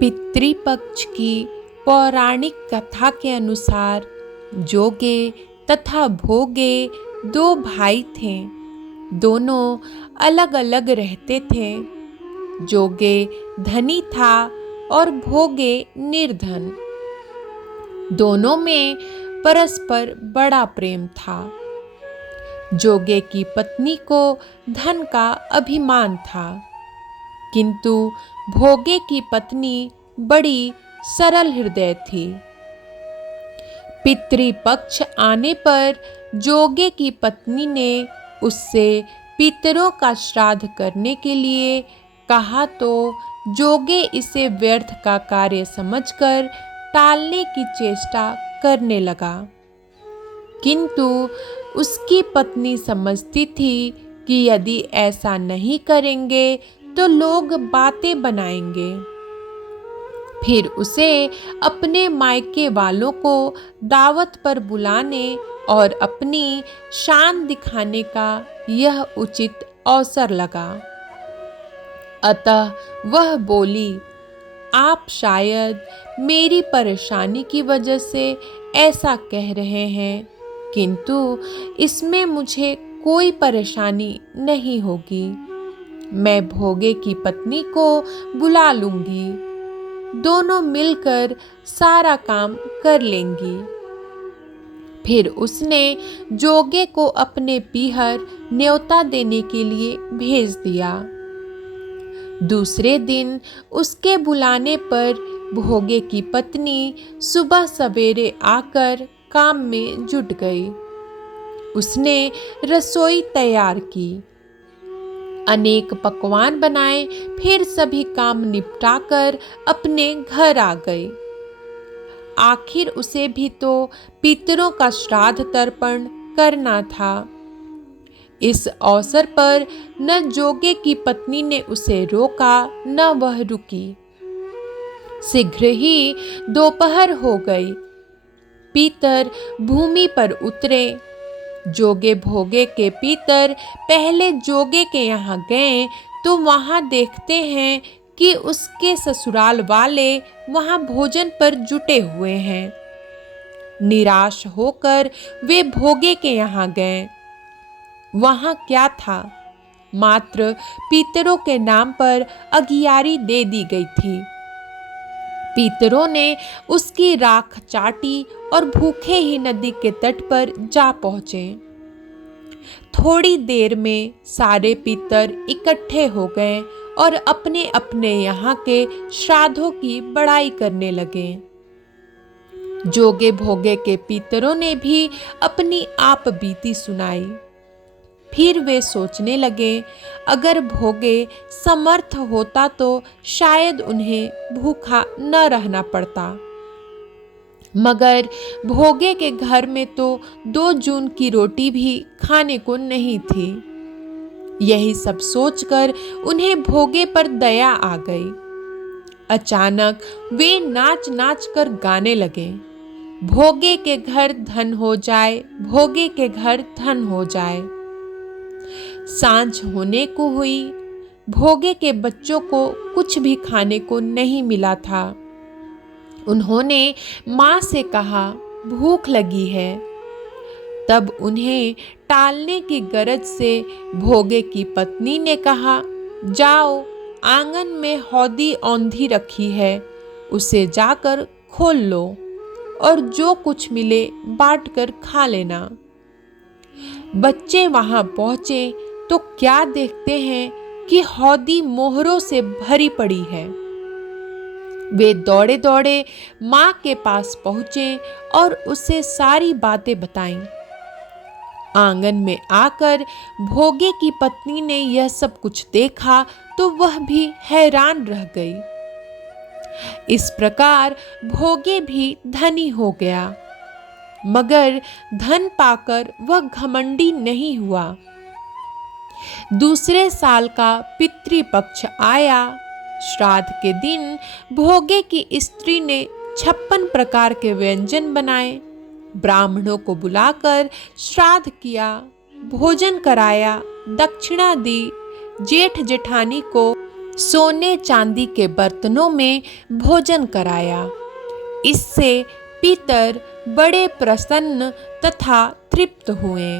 पितृपक्ष की पौराणिक कथा के अनुसार जोगे तथा भोगे दो भाई थे। दोनों अलग अलग रहते थे। जोगे धनी था और भोगे निर्धन। दोनों में परस्पर बड़ा प्रेम था। जोगे की पत्नी को धन का अभिमान था, किंतु भोगे की पत्नी बड़ी सरल हृदय थी। पितृपक्ष आने पर जोगे की पत्नी ने उससे पितरों का श्राद्ध करने के लिए कहा तो जोगे इसे व्यर्थ का कार्य समझकर टालने की चेष्टा करने लगा। किंतु उसकी पत्नी समझती थी कि यदि ऐसा नहीं करेंगे तो लोग बातें बनाएंगे। फिर उसे अपने मायके वालों को दावत पर बुलाने और अपनी शान दिखाने का यह उचित अवसर लगा। अतः वह बोली, आप शायद मेरी परेशानी की वजह से ऐसा कह रहे हैं, किंतु इसमें मुझे कोई परेशानी नहीं होगी। मैं भोगे की पत्नी को बुला लूंगी, दोनों मिलकर सारा काम कर लेंगी। फिर उसने जोगे को अपने पीहर न्योता देने के लिए भेज दिया। दूसरे दिन उसके बुलाने पर भोगे की पत्नी सुबह सवेरे आकर काम में जुट गई। उसने रसोई तैयार की, अनेक पकवान बनाए, फिर सभी काम निपटाकर अपने घर आ गई। आखिर उसे भी तो पितरों का श्राद्ध तर्पण करना था। इस अवसर पर न जोगे की पत्नी ने उसे रोका न वह रुकी। शीघ्र ही दोपहर हो गई। पीतर भूमि पर उतरे। जोगे भोगे के पीतर पहले जोगे के यहाँ गए तो वहां देखते हैं कि उसके ससुराल वाले वहां भोजन पर जुटे हुए हैं। निराश होकर वे भोगे के यहाँ गए। वहां क्या था, मात्र पीतरों के नाम पर अगियारी दे दी गई थी। पीतरों ने उसकी राख चाटी और भूखे ही नदी के तट पर जा पहुंचे। थोड़ी देर में सारे पीतर इकट्ठे हो गए और अपने अपने यहाँ के श्राद्धों की बड़ाई करने लगे। जोगे भोगे के पीतरों ने भी अपनी आप बीती सुनाई। फिर वे सोचने लगे, अगर भोगे समर्थ होता तो शायद उन्हें भूखा न रहना पड़ता। मगर भोगे के घर में तो 2 जून की रोटी भी खाने को नहीं थी। यही सब सोचकर उन्हें भोगे पर दया आ गई। अचानक वे नाच नाच कर गाने लगे, भोगे के घर धन हो जाए, भोगे के घर धन हो जाए। सांझ होने को हुई। भोगे के बच्चों को कुछ भी खाने को नहीं मिला था। उन्होंने माँ से कहा, भूख लगी है। तब उन्हें टालने की गरज से भोगे की पत्नी ने कहा, जाओ, आंगन में हौदी औंधी रखी है, उसे जाकर खोल लो और जो कुछ मिले बांट कर खा लेना। बच्चे वहां पहुंचे तो क्या देखते हैं कि हौदी मोहरों से भरी पड़ी है। वे दौड़े दौड़े माँ के पास पहुंचे और उसे सारी बातें बताईं। आंगन में आकर भोगे की पत्नी ने यह सब कुछ देखा तो वह भी हैरान रह गई। इस प्रकार भोगे भी धनी हो गया, मगर धन पाकर वह घमंडी नहीं हुआ। दूसरे साल का पितृपक्ष आया। श्राद्ध के दिन भोगे की स्त्री ने 56 प्रकार के व्यंजन बनाए। ब्राह्मणों को बुलाकर श्राद्ध किया, भोजन कराया, दक्षिणा दी। जेठ जेठानी को सोने चांदी के बर्तनों में भोजन कराया। इससे पितर बड़े प्रसन्न तथा तृप्त हुए।